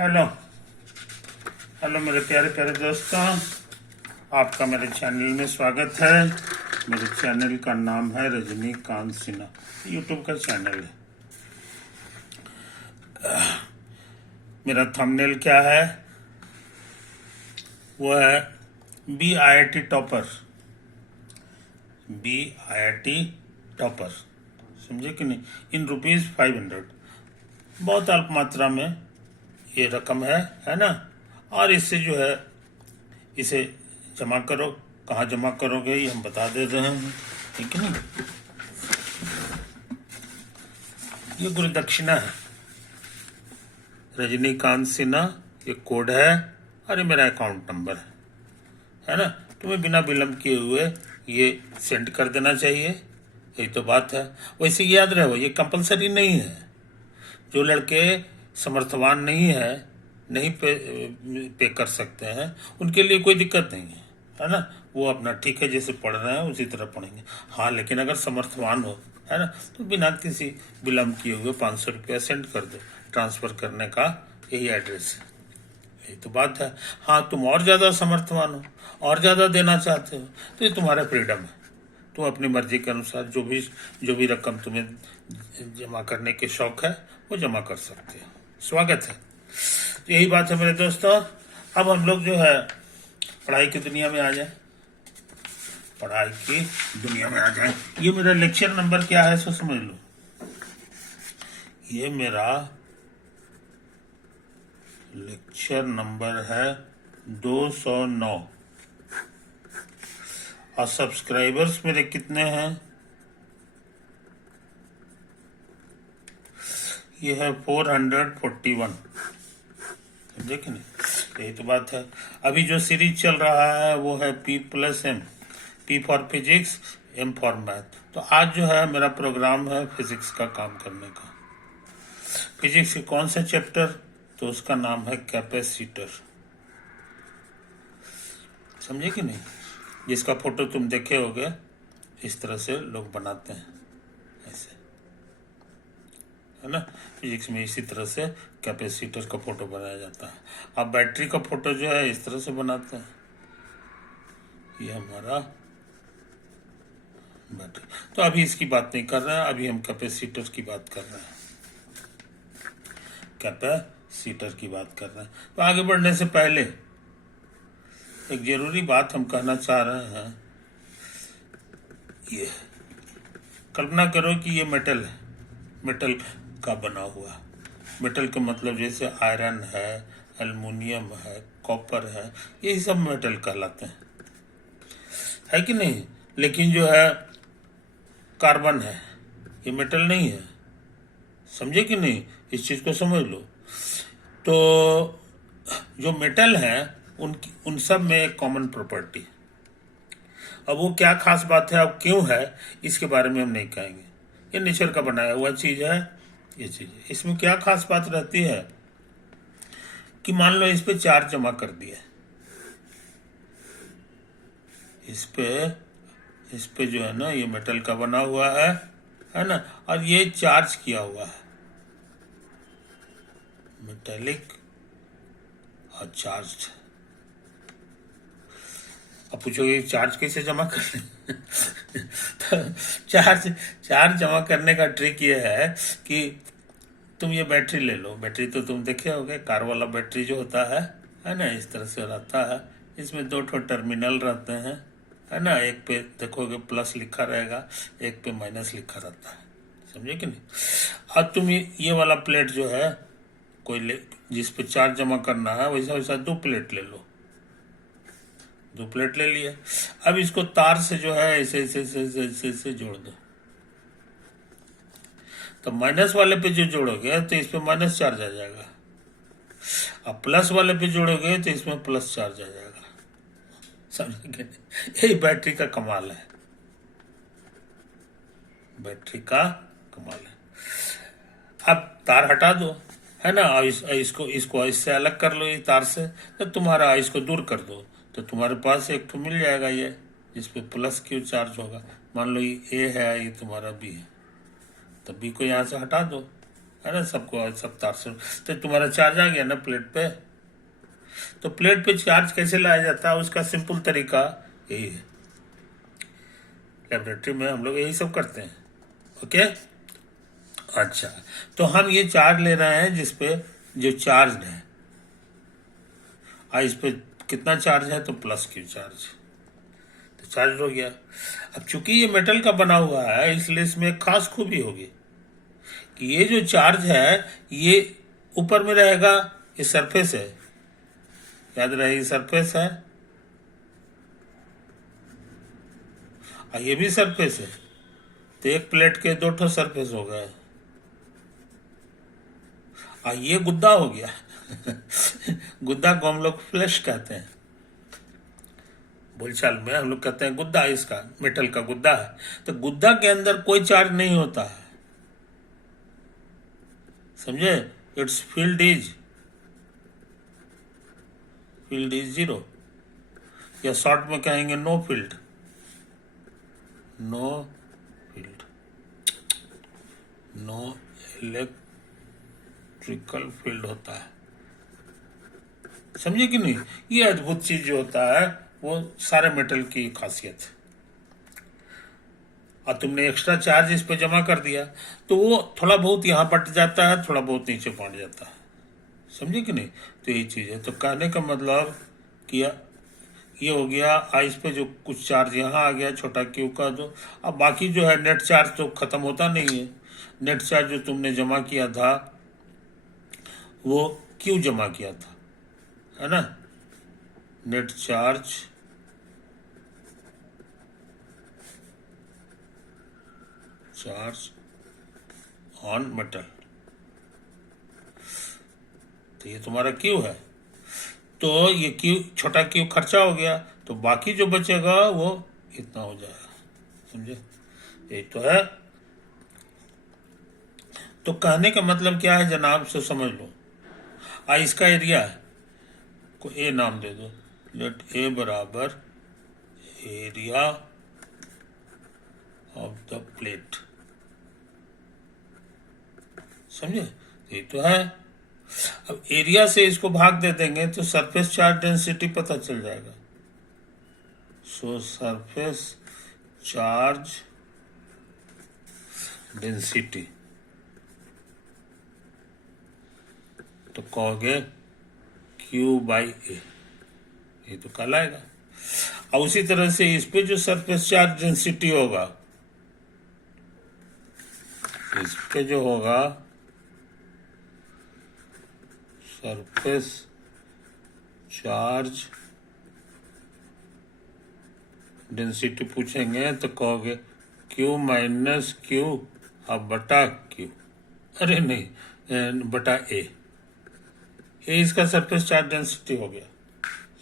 Hello hello मेरे प्यारे प्यारे दोस्तों, आपका मेरे चैनल में स्वागत है। मेरे चैनल का नाम है रजनीकांत सिन्हा, यूट्यूब का चैनल है। मेरा थंबनेल क्या है? वो है BIT टॉपर। BIT टॉपर, समझे कि नहीं? इन ₹500, बहुत अल्प मात्रा में ये रकम है ना। और इससे जो है इसे जमा करो। कहाँ जमा करोगे ये हम बता दे रहे हैं, ठीक है नहीं? ये गुरु दक्षिणा है, रजनीकांत सिन्हा ये कोड है और ये मेरा अकाउंट नंबर है ना। तुम्हें बिना विलंब किए हुए ये सेंड कर देना चाहिए, यही तो बात है। वैसे याद रहो, ये कंपलसरी नहीं है। जो लड़के समर्थवान नहीं है, नहीं पे कर सकते हैं, उनके लिए कोई दिक्कत नहीं है ना। वो अपना ठीक है, जैसे पढ़ रहे हैं उसी तरह पढ़ेंगे। हाँ, लेकिन अगर समर्थवान हो, है ना, तो बिना किसी विलम्ब किए हुए 500 रुपया सेंड कर दो। ट्रांसफर करने का यही एड्रेस है, यही तो बात है। हाँ, तुम और ज़्यादा समर्थवान हो, और ज़्यादा देना चाहते हो, तो ये तुम्हारा फ्रीडम है। तुम अपनी मर्जी के अनुसार जो भी रकम तुम्हें जमा करने के शौक है वो जमा कर सकते हो। स्वागत है। तो यही बात है मेरे दोस्तों। अब हम लोग जो है पढ़ाई की दुनिया में आ जाए, पढ़ाई की दुनिया में आ जाए। ये मेरा लेक्चर नंबर क्या है सो समझ लो। ये मेरा लेक्चर नंबर है 209 और सब्सक्राइबर्स मेरे कितने हैं? ये है 441, समझे कि नहीं? यही तो बात है। अभी जो सीरीज चल रहा है वो है P+M, P for physics, M for math. तो आज जो है मेरा प्रोग्राम है फिजिक्स का काम करने का। फिजिक्स के कौन सा चैप्टर? तो उसका नाम है कैपेसिटर, समझे कि नहीं? जिसका फोटो तुम देखे होगे, इस तरह से लोग बनाते हैं, ऐसे, है ना। फिजिक्स में इसी तरह से कैपेसिटर का फोटो बनाया जाता है। अब बैटरी का फोटो जो है इस तरह से बनाते हैं। ये हमारा बैटरी। तो अभी इसकी बात नहीं कर रहे हैं, अभी हम कैपेसिटर की बात कर रहे हैं। कैपेसिटर की बात कर रहे हैं। तो आगे बढ़ने से पहले एक जरूरी बात हम कहना चाह रहे हैं। ये कल्पना करो कि ये मेटल है, मेटल का बना हुआ। मेटल का मतलब जैसे आयरन है, एल्युमिनियम है, कॉपर है, यही सब मेटल कहलाते हैं, है कि नहीं? लेकिन जो है कार्बन है, ये मेटल नहीं है, समझे कि नहीं? इस चीज को समझ लो। तो जो मेटल है उन सब में एक कॉमन प्रॉपर्टी। अब वो क्या खास बात है, अब क्यों है, इसके बारे में हम नहीं कहेंगे। ये नेचर का बनाया हुआ चीज है, ये चीज है। इसमें क्या खास बात रहती है कि मान लो इस पे चार्ज जमा कर दिया, इस पे जो है ना, ये मेटल का बना हुआ है ना, और ये चार्ज किया हुआ है, मेटेलिक और चार्ज। अब पूछोगे चार्ज कैसे जमा कर लें? तो चार्ज जमा करने का ट्रिक ये है कि तुम ये बैटरी ले लो। बैटरी तो तुम देखे होगे, कार वाला बैटरी जो होता है ना, इस तरह से रहता है। इसमें 2 टर्मिनल रहते हैं, है ना। एक पे देखोगे प्लस लिखा रहेगा, एक पे माइनस लिखा रहता है, समझे कि नहीं? अब तुम ये वाला प्लेट जो है, जिस पे चार्ज जमा करना है, वैसा वैसा 2 प्लेट ले लो। 2 प्लेट ले लिए। अब इसको तार से जो है ऐसे ऐसे ऐसे ऐसे ऐसे ऐसे जोड़ दो। तो माइनस वाले पे जो जोड़ोगे तो इसमें माइनस चार्ज आ जाएगा, अब प्लस वाले पे जोड़ोगे तो इसमें प्लस चार्ज आ जाएगा, समझे? यही बैटरी का कमाल है, बैटरी का कमाल है। अब तार हटा दो, है ना, और इसको इससे अलग कर लो, ये तार से। तो तुम्हारा इसको दूर कर दो तो तुम्हारे पास एक तो मिल जाएगा ये, जिसपे प्लस क्यू चार्ज होगा। मान लो ये ए है, ये तुम्हारा बी है, तो बी को यहाँ से हटा दो, है ना, सबको सब तार से। तो तुम्हारा चार्ज आ गया ना प्लेट पे। तो प्लेट पे चार्ज कैसे लाया जाता है, उसका सिंपल तरीका यही है। लेबोरेटरी में हम लोग यही सब करते हैं। ओके, अच्छा, तो हम ये चार्ज ले रहे हैं जिसपे जो चार्ज है, इस पे कितना चार्ज है, तो प्लस क्यू चार्ज, तो चार्ज हो गया। अब चूंकि ये मेटल का बना हुआ है, इसलिए इसमें एक खास खूबी होगी कि ये जो चार्ज है ये ऊपर में रहेगा, ये सरफेस है, याद रहे ये सरफेस है, और ये भी सरफेस है। तो एक प्लेट के दो ठो सरफेस हो गए, और ये गुद्दा हो गया। गुद्दा को हम लोग फ्लैश कहते हैं, बोलचाल में हम लोग कहते हैं गुद्दा, इसका मेटल का गुद्दा है। तो गुद्दा के अंदर कोई चार्ज नहीं होता है, समझे, इट्स फील्ड इज जीरो, या शॉर्ट में कहेंगे no field, no field, no electrical field होता है, समझे कि नहीं। ये अद्भुत चीज जो होता है वो सारे मेटल की खासियत है। और तुमने एक्स्ट्रा चार्ज इस पे जमा कर दिया तो वो थोड़ा बहुत यहाँ बट जाता है, थोड़ा बहुत नीचे पहुंच जाता है, समझे कि नहीं। तो यही चीज है। तो कहने का मतलब कि ये हो गया, इस पे जो कुछ चार्ज यहाँ आ गया छोटा क्यू का, तो अब बाकी जो है नेट चार्ज तो खत्म होता नहीं है। नेट चार्ज जो तुमने जमा किया था वो क्यू जमा किया था, है ना, नेट चार्ज ऑन मेटल, तो ये तुम्हारा क्यू है। तो ये क्यू, छोटा क्यू खर्चा हो गया, तो बाकी जो बचेगा वो इतना हो जाएगा, समझे, यही तो है। तो कहने का मतलब क्या है जनाब, से समझ लो। इसका एरिया को ए नाम दे दो, लेट ए बराबर एरिया ऑफ द प्लेट, समझे, ये तो है। अब एरिया से इसको भाग दे देंगे तो सरफेस चार्ज डेंसिटी पता चल जाएगा। सो सरफेस चार्ज डेंसिटी, तो कहोगे Q बाई ए, ये तो कहलाएगा। और उसी तरह से इस पे जो सरफेस चार्ज डेंसिटी होगा, इस पे जो होगा सरफेस चार्ज डेंसिटी पूछेंगे तो कहोगे Q माइनस क्यू अब बटा क्यू, अरे नहीं बटा ए, ये इसका सरफेस चार्ज डेंसिटी हो गया,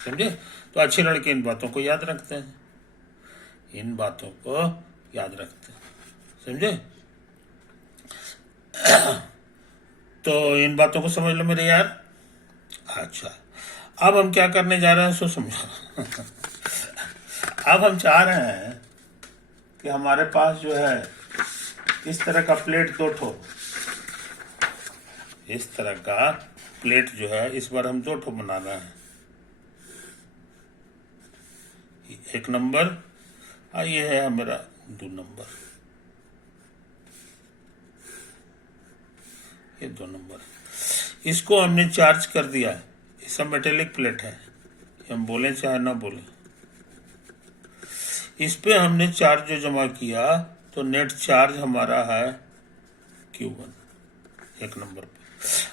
समझे। तो अच्छे लड़के इन बातों को याद रखते हैं, इन बातों को याद रखते हैं, समझे। तो इन बातों को समझ लो मेरे यार। अच्छा, अब हम क्या करने जा रहे हैं सो समझो। अब हम चाह रहे हैं कि हमारे पास जो है इस तरह का प्लेट दो ठो, इस तरह का प्लेट जो है इस बार हम दो ठो बनाना है, एक नंबर और ये है मेरा 2 नंबर, ये 2 नंबर। इसको हमने चार्ज कर दिया, ये सब मेटेलिक प्लेट है, हम बोले चाहे ना बोले। इस पे हमने चार्ज जो जमा किया तो नेट चार्ज हमारा है Q1 एक नंबर पे,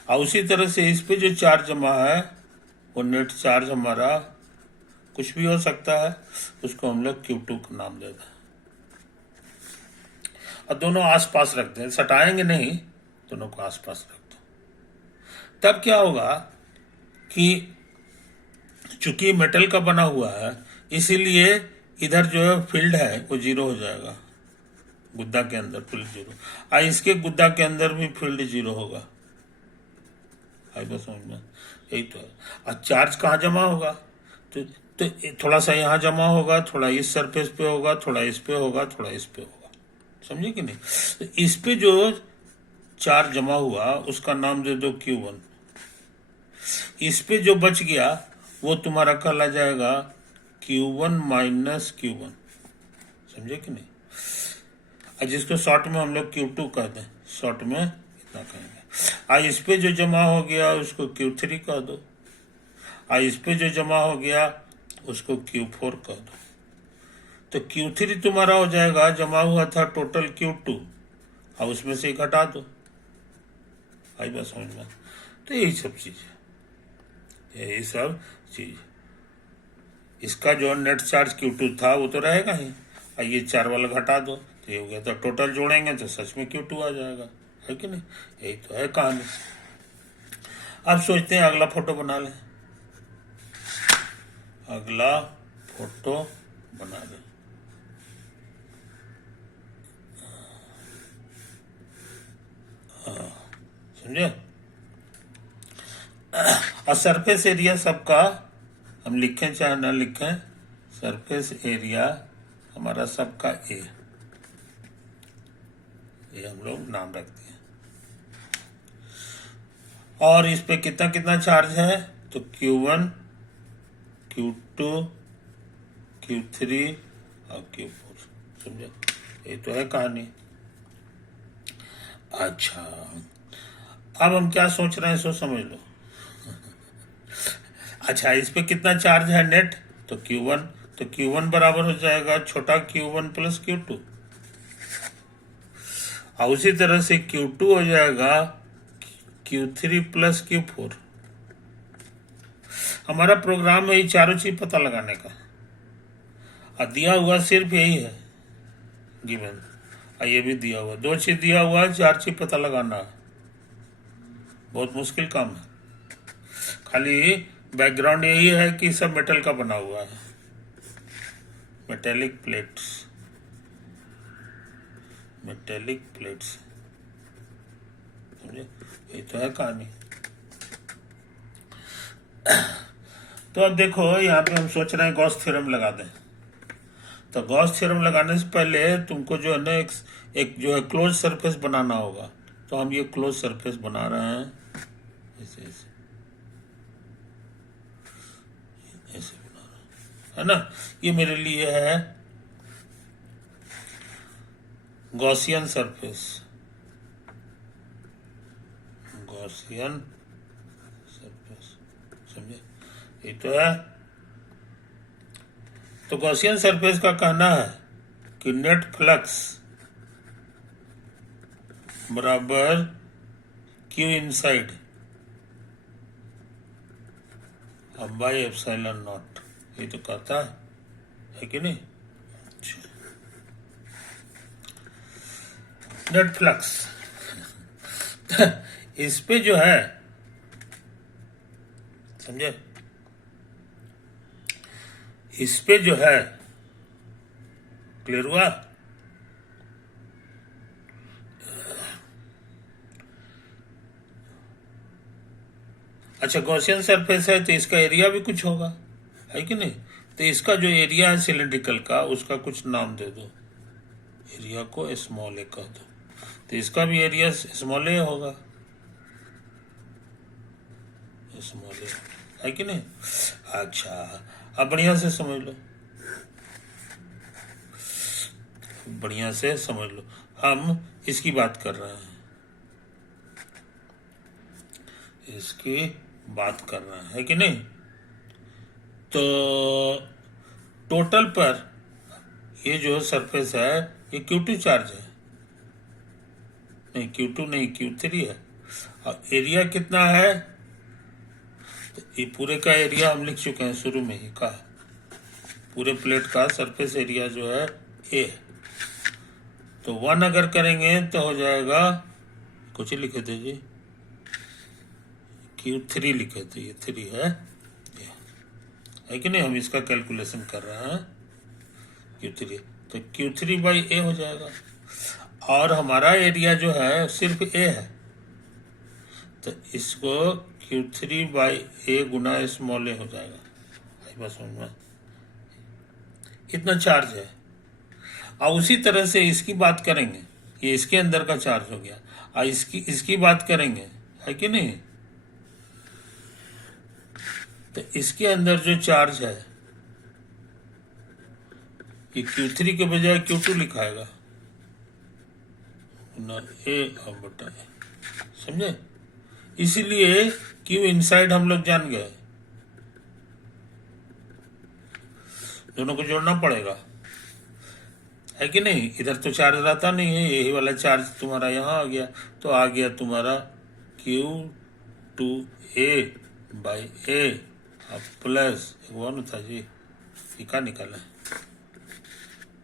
और उसी तरह से इस पे जो चार्ज जमा है वो नेट चार्ज हमारा कुछ भी हो सकता है, उसको हम लोग Q2 का नाम देते हैं। और दोनों आसपास रखते हैं, सटाएंगे नहीं, दोनों को आसपास रख दो। तब क्या होगा कि चूंकि मेटल का बना हुआ है इसीलिए इधर जो है फील्ड है वो 0 हो जाएगा, गुद्दा के अंदर फील्ड 0, और इसके गुद्दा के अंदर भी फील्ड 0 होगा। आई बस समझ में, यही तो है। और चार्ज कहाँ जमा होगा, तो थोड़ा सा यहाँ जमा होगा, थोड़ा इस सरफेस पे होगा, थोड़ा इस पे होगा, थोड़ा इस पे होगा, समझे कि नहीं। तो इस पे जो चार्ज जमा हुआ उसका नाम दे दो Q1। इस पे जो बच गया वो तुम्हारा कहला जाएगा Q1 माइनस Q1। समझे कि नहीं? और जिसको शॉर्ट में हम लोग Q2 कहते हैं, शॉर्ट में इतना कहेंगे। और इस पे जो जमा हो गया उसको Q3 कह दो, और इस पे जो जमा हो गया उसको Q4 कह दो। तो Q3 तुम्हारा हो जाएगा, जमा हुआ था टोटल Q2, और उसमें से घटा दो। आई बात समझ में? तो यही सब चीज है, यही सब चीज। इसका जो नेट चार्ज Q2 था वो तो रहेगा ही, और ये 4 वाला घटा दो तो ये हो गया। तो टोटल जोड़ेंगे तो सच में Q2 आ जाएगा, है कि नहीं? यही तो है कहानी। अब सोचते हैं अगला फोटो बना लें, अगला फोटो बना लें। समझे? और सरफेस एरिया सबका हम लिखें चाहे ना लिखें, सरफेस एरिया हमारा सबका ए, ये हम लोग नाम रखते हैं। और इस पे कितना कितना चार्ज है? तो Q1, Q2, Q3 और Q4। समझे? ये तो है कहानी। अच्छा, अब हम क्या सोच रहे हैं सो समझ लो। अच्छा, इस पे कितना चार्ज है नेट? तो Q1, तो Q1 बराबर हो जाएगा छोटा Q1 प्लस Q2, और उसी तरह से Q2 हो जाएगा Q3 प्लस Q4। हमारा प्रोग्राम है ये चारों चीज पता लगाने का, और दिया हुआ सिर्फ यही है गिवन, और ये भी दिया हुआ, 2 चीज दिया हुआ है, 4 चीज पता लगाना है। बहुत मुश्किल काम है, खाली बैकग्राउंड यही है कि सब मेटल का बना हुआ है, मेटेलिक प्लेट्स, मेटेलिक प्लेट्स। समझे? ये तो है कहानी। तो अब देखो यहाँ पे हम सोच रहे हैं गॉस थ्योरम लगा दें। तो गॉस थ्योरम लगाने से पहले तुमको जो है ना एक जो है क्लोज सरफेस बनाना होगा। तो हम ये क्लोज सरफेस बना रहे हैं, ऐसे ऐसे ऐसे बना रहे हैं, है ना? ये मेरे लिए है गॉसियन सरफेस, गॉसियन सरफेस। समझे? ये तो है। तो गॉसियन सरफेस का कहना है कि नेट फ्लक्स बराबर Q इनसाइड अब बाई एप्सिलॉन नॉट, ये तो कहता है कि नहीं? नेट फ्लक्स इस पे जो है, समझे, इस पे जो है, क्लियर हुआ? अच्छा, गॉसियन सरफेस है तो इसका एरिया भी कुछ होगा, है कि नहीं? तो इसका जो एरिया है सिलेंड्रिकल का, उसका कुछ नाम दे दो, एरिया को स्मॉल ए कह दो। तो इसका भी एरिया स्मॉल ए होगा, स्मॉल ए, है कि नहीं? अच्छा, अब बढ़िया से समझ लो, बढ़िया से समझ लो, हम इसकी बात कर रहे हैं, इसकी बात कर रहे हैं, है कि नहीं? तो टोटल पर ये जो सरफेस है ये Q2 चार्ज है, नहीं Q2 नहीं Q3 है। और एरिया कितना है? तो ये पूरे का एरिया हम लिख चुके हैं शुरू में ही का, पूरे प्लेट का सरफेस एरिया जो है ए है। तो 1 अगर करेंगे तो हो जाएगा, कुछ ही लिखे थे जी, Q3 लिखे थे, ये 3 है कि नहीं? हम इसका कैलकुलेशन कर रहे हैं Q3, तो Q3 बाई ए हो जाएगा। और हमारा एरिया जो है सिर्फ ए है, तो इसको Q3 by A Guna small ए हो जाएगा, बस समझ, इतना चार्ज है। और उसी तरह से इसकी बात करेंगे, ये इसके अंदर का चार्ज हो गया। इसकी बात करेंगे, है कि नहीं? तो इसके अंदर जो चार्ज है ये Q3 के बजाय Q2 लिखाएगा ना, ए और बटा ए, समझे? इसीलिए Q इनसाइड हम लोग जान गए, दोनों को जोड़ना पड़ेगा, है कि नहीं? इधर तो चार्ज रहता नहीं है, यही वाला चार्ज तुम्हारा यहाँ आ गया, तो आ गया तुम्हारा Q2A by A plus one था जी, क्या निकाला?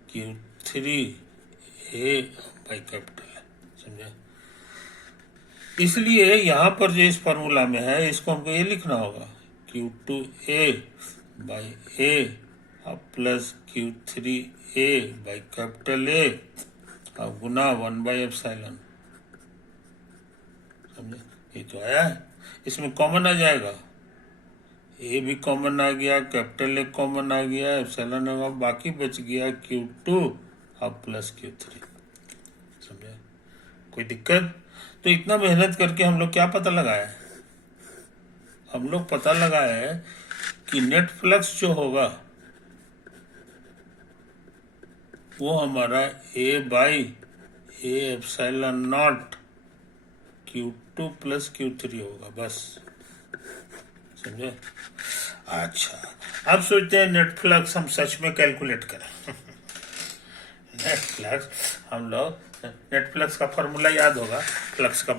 Q3A बाई कैपिटल, समझे? इसलिए यहाँ पर जो इस फॉर्मूला में है इसको हमको ये लिखना होगा, Q2A by A plus Q3A by capital A और गुना 1/एप्सिलॉन, समझे? ये तो आया है, इसमें कॉमन आ जाएगा, ए भी कॉमन आ गया, कैपिटल ए कॉमन आ गया, एप्सिलॉन होगा, बाकी बच गया Q2 और प्लस Q3, समझे? कोई दिक्कत? तो इतना मेहनत करके हम लोग क्या पता लगाया है? हम लोग पता लगाया है कि नेट फ्लक्स जो होगा वो हमारा A by A epsilon not Q2 plus Q3 होगा, बस, समझे? अच्छा, अब सोचते हैं नेट फ्लक्स हम सच में कैलकुलेट करें। नेट फ्लक्स हम लोग, नेट फ्लक्स का फॉर्मूला याद होगा, फ्लक्स का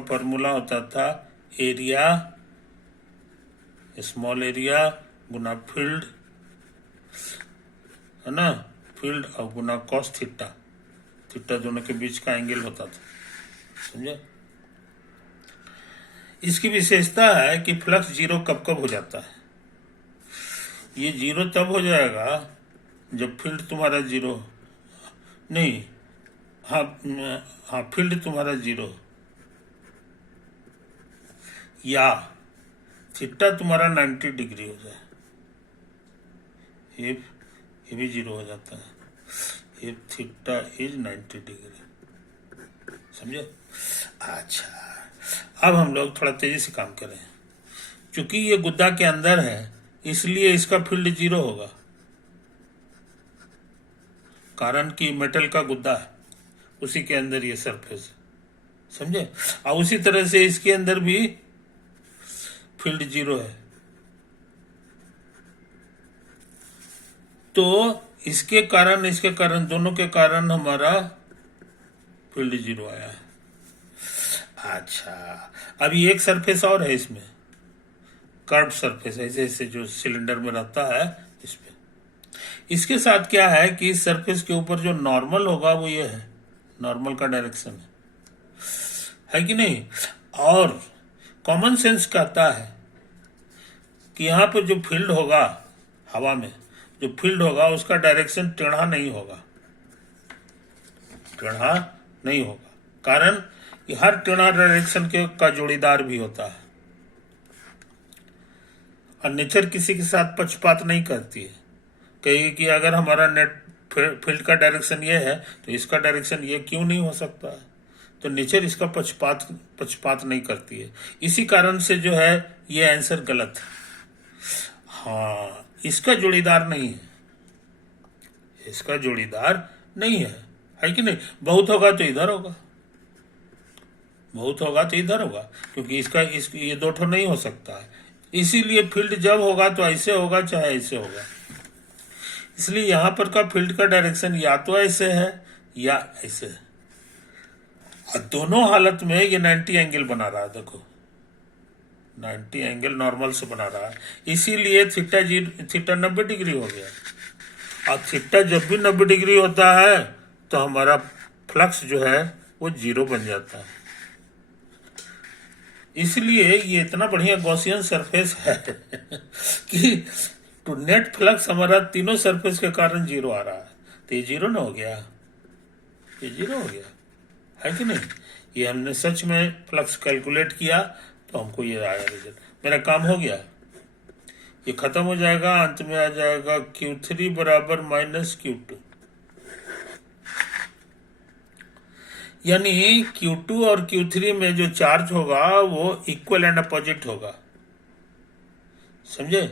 फॉर्मूला होता था एरिया, स्मॉल एरिया गुना फील्ड, है ना, फील्ड और गुना कॉस थीटा, थीटा दोनों के बीच का एंगल होता था, समझे? इसकी विशेषता है कि फ्लक्स जीरो कब कब हो जाता है। ये जीरो तब हो जाएगा जब फील्ड तुम्हारा जीरो नहीं, हाँ फील्ड तुम्हारा जीरो या थीटा तुम्हारा 90 डिग्री हो जाए, ये भी जीरो हो जाता है, इफ थीटा इज 90 डिग्री, समझे? अच्छा, अब हम लोग थोड़ा तेजी से काम करें, क्योंकि ये गुद्दा के अंदर है इसलिए इसका फील्ड जीरो होगा, कारण कि मेटल का गुद्दा है, उसी के अंदर ये सरफेस, समझे? और उसी तरह से इसके अंदर भी फील्ड जीरो है, तो इसके कारण दोनों के कारण हमारा फील्ड जीरो आया है। अच्छा, अभी एक सरफेस और है इसमें, कर्व सरफेस, ऐसे ऐसे जो सिलेंडर में रहता है इस पे, इसके साथ क्या है कि इस सरफेस के ऊपर जो नॉर्मल होगा वो ये है, नॉर्मल का डायरेक्शन है कि नहीं? और कॉमन सेंस कहता है कि यहाँ पर जो फील्ड होगा, हवा में जो फील्ड होगा उसका डायरेक्शन टेढ़ा नहीं होगा, कारण कि हर टेढ़ा डायरेक्शन का जोड़ीदार भी होता है, और नेचर किसी के साथ पक्षपात नहीं करती है, कहेगी कि अगर हमारा नेट फील्ड का डायरेक्शन ये है तो इसका डायरेक्शन ये क्यों नहीं हो सकता है? तो नेचर इसका पक्षपात नहीं करती है, इसी कारण से जो है ये आंसर गलत है। हाँ, इसका जोड़ीदार नहीं है, है कि नहीं? बहुत होगा तो इधर होगा, क्योंकि ये दो ठो नहीं हो सकता है, इसीलिए फील्ड जब होगा तो ऐसे होगा चाहे ऐसे होगा, इसलिए यहाँ पर का फील्ड का डायरेक्शन या तो ऐसे है या ऐसे है, और दोनों हालत में ये 90 एंगल बना रहा है, देखो 90 एंगल नॉर्मल से बना रहा है, इसीलिए थीटा 90 डिग्री हो गया, और थीटा जब भी 90 डिग्री होता है तो हमारा फ्लक्स जो है वो जीरो बन जाता है, इसलिए ये इतना बढ़िया गॉसियन सरफेस है कि तो नेट फ्लक्स हमारा तीनों सरफेस के कारण जीरो आ रहा है, तो ये जीरो ना हो गया, ये जीरो हो गया, है कि नहीं? ये हमने सच में फ्लक्स कैलकुलेट किया तो हमको ये आया रिजल्ट, मेरा काम हो गया। ये खत्म हो जाएगा, अंत में आ जाएगा Q3 बराबर माइनस Q2, यानी Q2 और Q3 में जो चार्ज होगा वो इक्वल एंड अपोजिट होगा, समझे।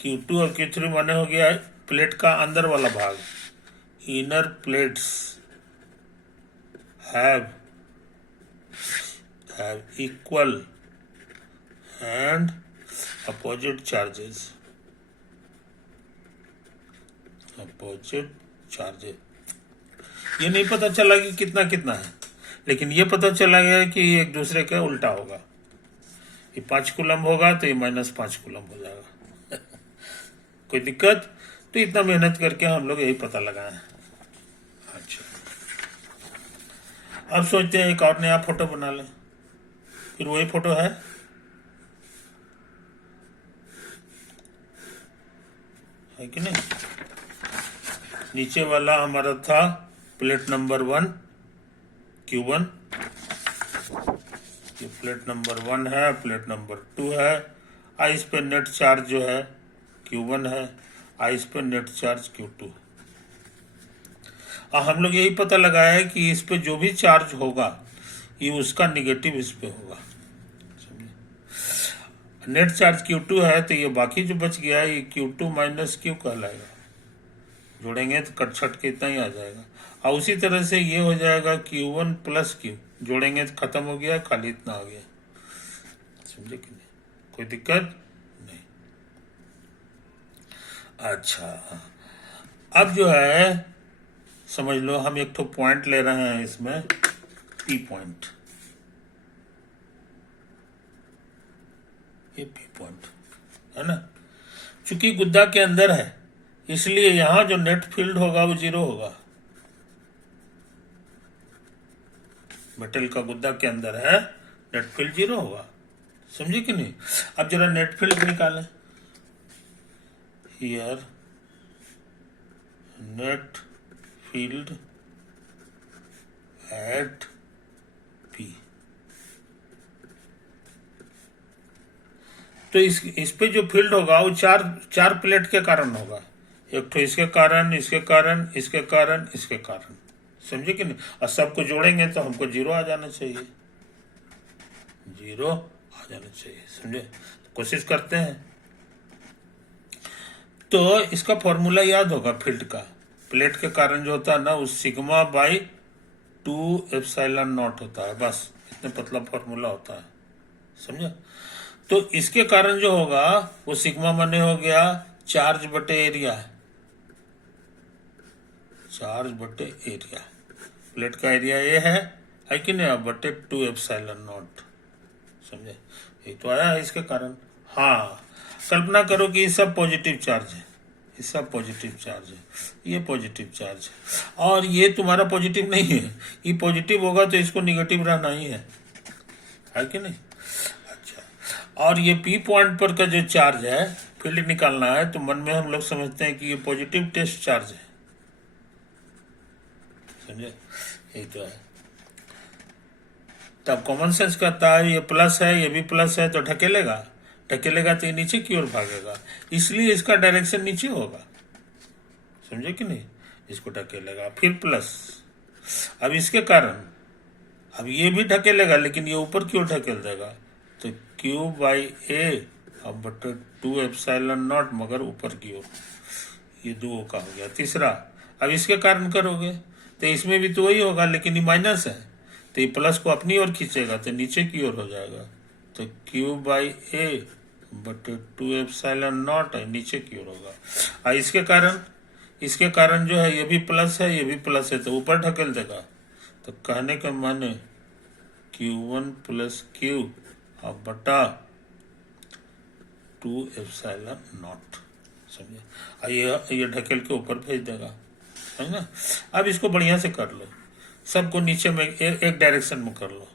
Q2 और Q3 माने हो गया प्लेट का अंदर वाला भाग, inner plates have equal and opposite charges, ये नहीं पता चला कि कितना कितना है, लेकिन ये पता चला गया कि एक दूसरे का उल्टा होगा। ये 5 कूलम होगा तो ये -5 कूलम हो जाएगा। कोई दिक्कत? तो इतना मेहनत करके हम लोग यही पता लगाए। अच्छा, अब सोचते हैं एक और नया फोटो बना लें, फिर वही फोटो है कि नहीं। नीचे वाला हमारा था प्लेट नंबर 1 Q1, ये प्लेट नंबर 1 है, प्लेट नंबर 2 है। आइस पे नेट चार्ज जो है Q1 है, आइस पे नेट चार्ज Q2। हम लोग यही पता लगाया है कि इस पे जो भी चार्ज होगा ये उसका निगेटिव इस पे होगा। नेट चार्ज Q2 है तो ये बाकी जो बच गया ये Q2 माइनस Q कहलाएगा। जोड़ेंगे तो कट छट के इतना ही आ जाएगा। और उसी तरह से ये हो जाएगा Q1 प्लस Q, जोड़ेंगे तो खत्म हो गया, खाली इतना आ गया। समझे कि नहीं? कोई दिक्कत नहीं। अच्छा, अब जो है समझ लो हम एक तो पॉइंट ले रहे हैं इसमें, P पॉइंट, ये P पॉइंट है ना। चूंकि गुद्दा के अंदर है इसलिए यहां जो नेट फील्ड होगा वो 0 होगा। मेटल का गुद्दा के अंदर है, नेट फील्ड 0 होगा। समझे कि नहीं? अब जरा नेट फील्ड निकालें। Here net field at P, तो इस पे जो फील्ड होगा वो चार प्लेट के कारण होगा। एक तो इसके कारण, इसके कारण, इसके कारण, इसके कारण। समझे कि नहीं? और सबको जोड़ेंगे तो हमको 0 आ जाना चाहिए, 0 आ जाना चाहिए। समझे? तो कोशिश करते हैं। तो इसका फॉर्मूला याद होगा फील्ड का, प्लेट के कारण जो होता है ना वो सिग्मा बाई 2 एप्सिलॉन नॉट होता है, बस इतने पतला फॉर्मूला होता है। समझा? तो इसके कारण जो होगा वो सिग्मा माने हो गया चार्ज बटे एरिया, चार्ज बटे एरिया। प्लेट का एरिया ये है कि नहीं, बटे 2 एप्सिलॉन नॉट। समझे? ये तो आया है इसके कारण। हाँ, कल्पना करो कि ये सब पॉजिटिव चार्ज है, ये सब पॉजिटिव चार्ज है, ये पॉजिटिव चार्ज है, और ये तुम्हारा पॉजिटिव नहीं है। ये पॉजिटिव होगा तो इसको निगेटिव रहना ही है कि नहीं। अच्छा, और ये P पॉइंट पर का जो चार्ज है फील्ड निकालना है, तो मन में हम लोग समझते हैं कि ये पॉजिटिव टेस्ट चार्ज है। समझे? यही तो है। तब कॉमन सेंस कहता है ये प्लस है, ये भी प्लस है, तो ढकेलेगा, ढकेलेगा तो ये नीचे की ओर भागेगा, इसलिए इसका डायरेक्शन नीचे होगा। समझे कि नहीं? इसको ढकेलेगा, फिर प्लस। अब इसके कारण अब ये भी ढकेलेगा, लेकिन ये ऊपर की ओर ढकेल देगा, तो Q बाई A अब बटे 2 एप्सिलॉन नॉट, मगर ऊपर की ओर। ये 2 का हो गया। तीसरा, अब इसके कारण करोगे तो इसमें भी तो वही होगा, लेकिन ये माइनस है तो ये प्लस को अपनी ओर खींचेगा तो नीचे की ओर हो जाएगा, तो Q बाई A बटे 2 एप्सिलॉन नॉट है, नीचे की ओर होगा। और इसके कारण जो है ये भी प्लस है, ये भी प्लस है, तो ऊपर ढकेल देगा। तो कहने का माने Q1 प्लस Q अब बटा 2 एप्सिलॉन नॉट। समझे? ये ढकेल के ऊपर भेज देगा, है ना। अब इसको बढ़िया से कर लो, सबको नीचे में एक डायरेक्शन में कर लो,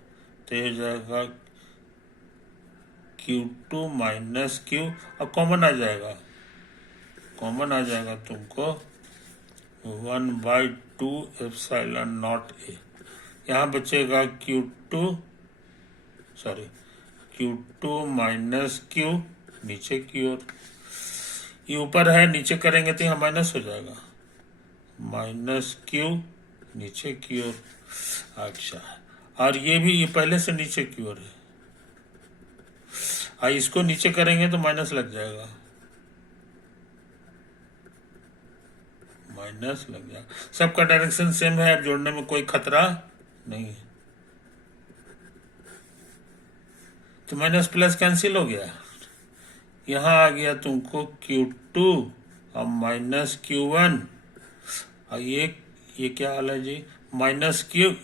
तो ये हो जाएगा Q2 माइनस Q, अब कॉमन आ जाएगा, कॉमन आ जाएगा तुमको 1 बाई 2 एप्सिलॉन नॉट A। यहाँ बचेगा Q2 माइनस Q नीचे की ओर, ये ऊपर है, नीचे करेंगे तो यहाँ माइनस हो जाएगा, माइनस Q नीचे की ओर। अच्छा, और ये भी, ये पहले से नीचे की ओर है, इसको नीचे करेंगे तो माइनस लग जाएगा, माइनस लग जाएगा। सबका डायरेक्शन सेम है, अब जोड़ने में कोई खतरा नहीं है। तो माइनस प्लस कैंसिल हो गया, यहाँ आ गया तुमको Q2 और माइनस Q1, और ये क्या हाल है जी, माइनस Q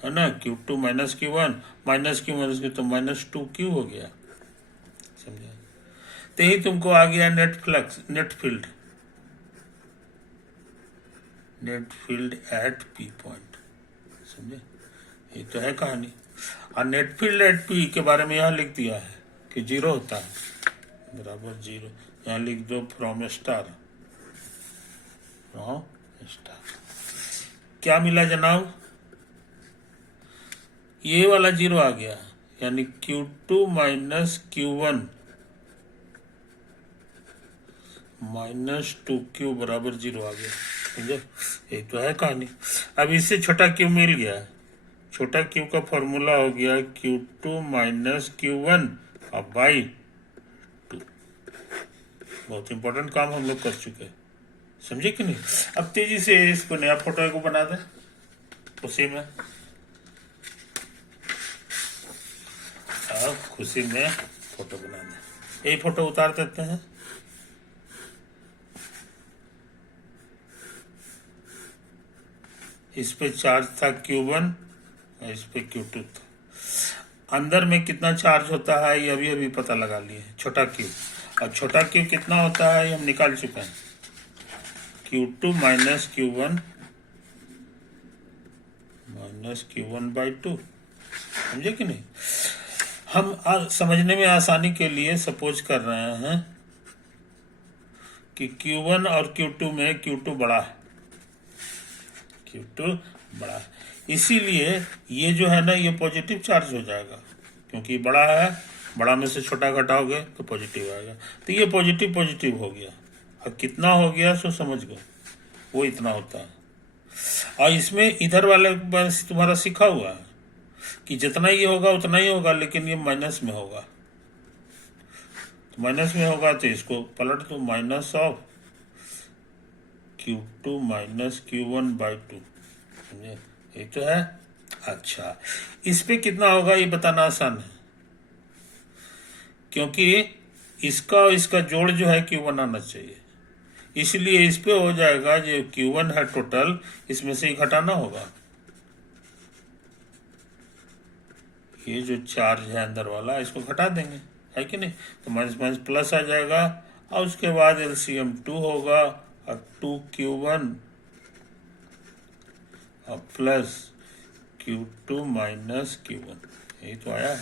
है ना, Q2 minus Q1 minus Q तो माइनस 2Q हो गया, समझे। तो यही तुमको आ गया net flux, net field at P point, समझे। ये तो है कहानी। और नेट फील्ड एट P के बारे में यहाँ लिख दिया है कि 0 होता है, बराबर 0। यहाँ लिख दो फ्रॉम स्टार, क्या मिला जनाब, ये वाला 0 आ गया, यानी Q2 minus Q1 minus 2Q बराबर 0 आ गया, समझे। ये तो है कहानी। अब इससे छोटा Q मिल गया, छोटा Q का फॉर्मूला हो गया Q2 माइनस Q1 और बाई 2। बहुत इंपॉर्टेंट काम हम लोग कर चुके हैं, समझे कि नहीं। अब तेजी से इसको नया फोटो को बना दे, उसी में अब खुशी में फोटो बना दे, यही फोटो उतार देते हैं। इस पे चार्ज था Q1 और इस पे Q2 था। अंदर में कितना चार्ज होता है ये अभी अभी पता लगा लिए, छोटा Q। अब छोटा Q कितना होता है ये हम निकाल चुके हैं, Q2 minus Q1 minus Q1 by 2, समझे कि नहीं। हम समझने में आसानी के लिए सपोज कर रहे हैं कि Q1 और Q2 में Q2 बड़ा है, Q2 बड़ा है, इसीलिए ये जो है ना ये पॉजिटिव चार्ज हो जाएगा, क्योंकि बड़ा है, बड़ा में से छोटा घटाओगे तो पॉजिटिव आएगा। तो ये पॉजिटिव पॉजिटिव हो गया, और कितना हो गया सो समझ गए, वो इतना होता है। और इसमें इधर वाले बस तुम्हारा सीखा हुआ है कि जितना ये होगा उतना ही होगा, लेकिन ये माइनस में होगा, तो माइनस में होगा तो इसको पलट दो, minus of Q2 minus Q1 by 2, समझे, ये तो है। अच्छा, इस पे कितना होगा ये बताना आसान है, क्योंकि इसका और इसका जोड़ जो है Q1 आना चाहिए, इसलिए इस पे हो जाएगा जो Q1 है टोटल, इसमें से ही घटाना होगा, ये जो चार्ज है अंदर वाला इसको घटा देंगे, है कि नहीं। तो माइनस माइनस प्लस आ जाएगा, और उसके बाद LCM 2 होगा, और 2Q1 और प्लस Q2 माइनस Q1, यही तो आया।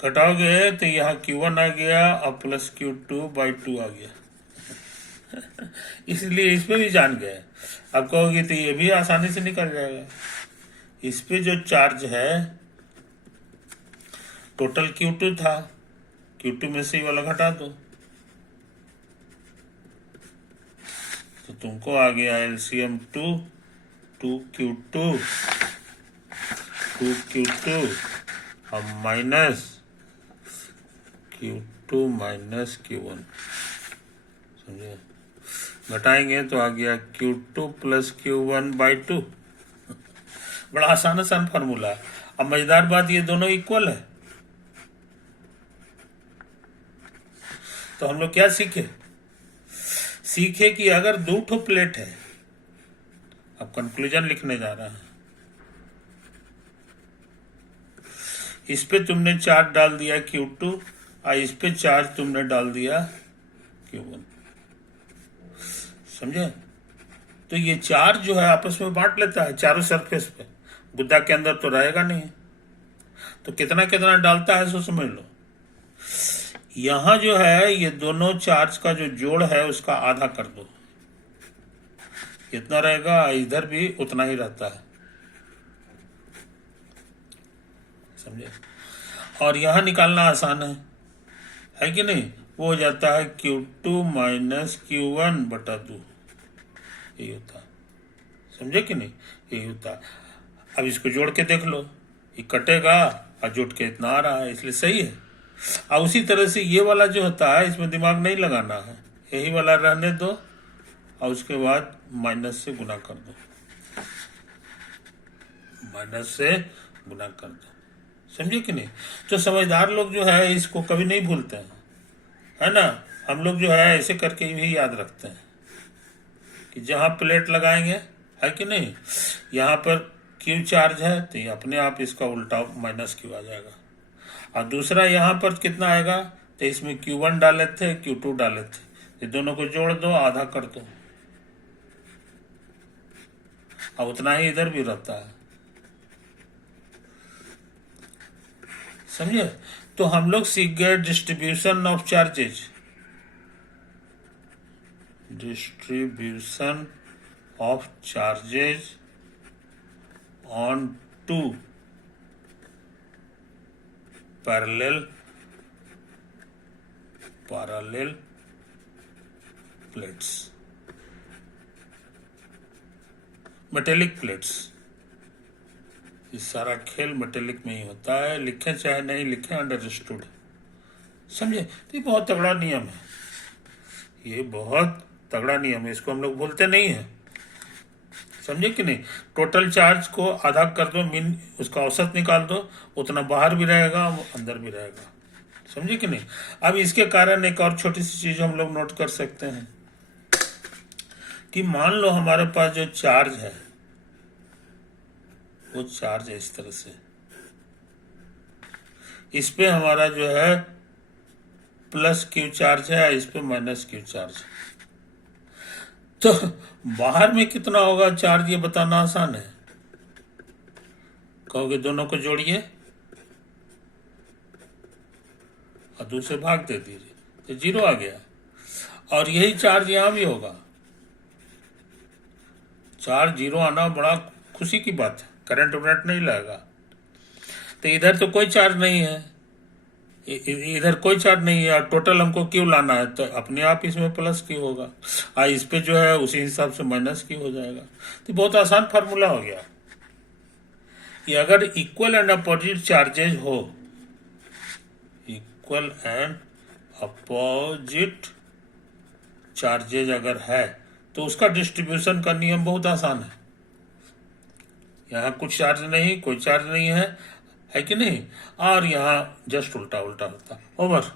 घटाओगे तो यहाँ Q1 आ गया और प्लस Q2 बाई 2 आ गया इसलिए इस पे भी जान गए। अब कहोगे तो ये भी आसानी से निकल जाएगा। इस पे जो चार्ज है टोटल Q2 था, Q2 में से ही वाला घटा दो, तो तुमको आ गया LCM 2Q2 और माइनस Q2 माइनस Q1, समझे। घटाएंगे तो आ गया Q2 प्लस Q1 बाई 2। बड़ा आसान आसान फार्मूला है। अब मजेदार बात, ये दोनों इक्वल है, तो हम लोग क्या सीखे कि अगर 2 ठो प्लेट है, अब कंक्लूजन लिखने जा रहा है, इस पे तुमने चार्ज डाल दिया Q2 और इस पे चार्ज तुमने डाल दिया Q1, समझे। तो ये चार्ज जो है आपस में बांट लेता है चारों सरफेस पे, गुद्दा के अंदर तो रहेगा नहीं, तो कितना कितना डालता है सो समझ लो। यहां जो है ये दोनों चार्ज का जो जोड़ है उसका आधा कर दो, कितना रहेगा, इधर भी उतना ही रहता है, समझे। और यहाँ निकालना आसान है कि नहीं? वो हो जाता है Q2 माइनस Q1 बटा 2, यही होता है। समझे कि नहीं? यही होता है। अब इसको जोड़ के देख लो, ये कटेगा और जोड़ के इतना आ रहा है, इसलिए सही है। और उसी तरह से ये वाला जो होता है इसमें दिमाग नहीं लगाना है, यही वाला रहने दो और उसके बाद माइनस से गुना कर दो, माइनस से गुना कर दो। समझे कि नहीं? तो समझदार लोग जो है इसको कभी नहीं भूलते हैं, है ना? हम लोग जो है ऐसे करके भी याद रखते हैं कि जहाँ प्लेट लगाएंगे, है कि नहीं, यहाँ पर क्यू चार्ज है तो ये अपने आप इसका उल्टा माइनस क्यू आ जाएगा। और दूसरा यहाँ पर कितना आएगा, तो इसमें Q1 डाले थे, Q2 डाले थे, ये दोनों को जोड़ दो, आधा कर दो, अब उतना ही इधर भी रहता है। समझे? तो हम लोग सीख गए distribution of charges, distribution of charges on two parallel plates, metallic plates. ये सारा खेल मेटेलिक में ही होता है, लिखे चाहे नहीं लिखे, अंडरस्टूड। समझे? तो ये बहुत तगड़ा नियम है, ये बहुत तगड़ा नियम है, इसको हम लोग भूलते नहीं है। समझे कि नहीं? टोटल चार्ज को आधा कर दो, मीन उसका औसत निकाल दो, उतना बाहर भी रहेगा अंदर भी रहेगा। समझे कि नहीं? अब इसके कारण एक और छोटी सी चीज हम लोग नोट कर सकते हैं कि मान लो हमारे पास जो चार्ज है वो चार्ज है इस तरह से, इस पे हमारा जो है प्लस क्यू चार्ज है, इस पे माइनस क्यू चार्ज। तो बाहर में कितना होगा चार्ज ये बताना आसान है। कहोगे दोनों को जोड़िए और 2 से भाग दे दीजिए तो 0 आ गया। और यही चार्ज यहां भी होगा, चार्ज 0 आना बड़ा खुशी की बात है, करंट वरंट नहीं लगेगा। तो इधर तो कोई चार्ज नहीं है, इधर कोई चार्ज नहीं है, और टोटल हमको क्यों लाना है, तो अपने आप इसमें प्लस क्यू होगा और इस पे जो है उसी हिसाब से माइनस क्यू हो जाएगा। तो बहुत आसान फार्मूला हो गया कि अगर इक्वल एंड अपोजिट चार्जेज हो, इक्वल एंड अपोजिट चार्जेज अगर है तो उसका डिस्ट्रीब्यूशन का नियम बहुत आसान है। यहाँ कुछ चार्ज नहीं, कोई चार्ज नहीं है कि नहीं, और यहाँ जस्ट उल्टा उल्टा होता। ओवर।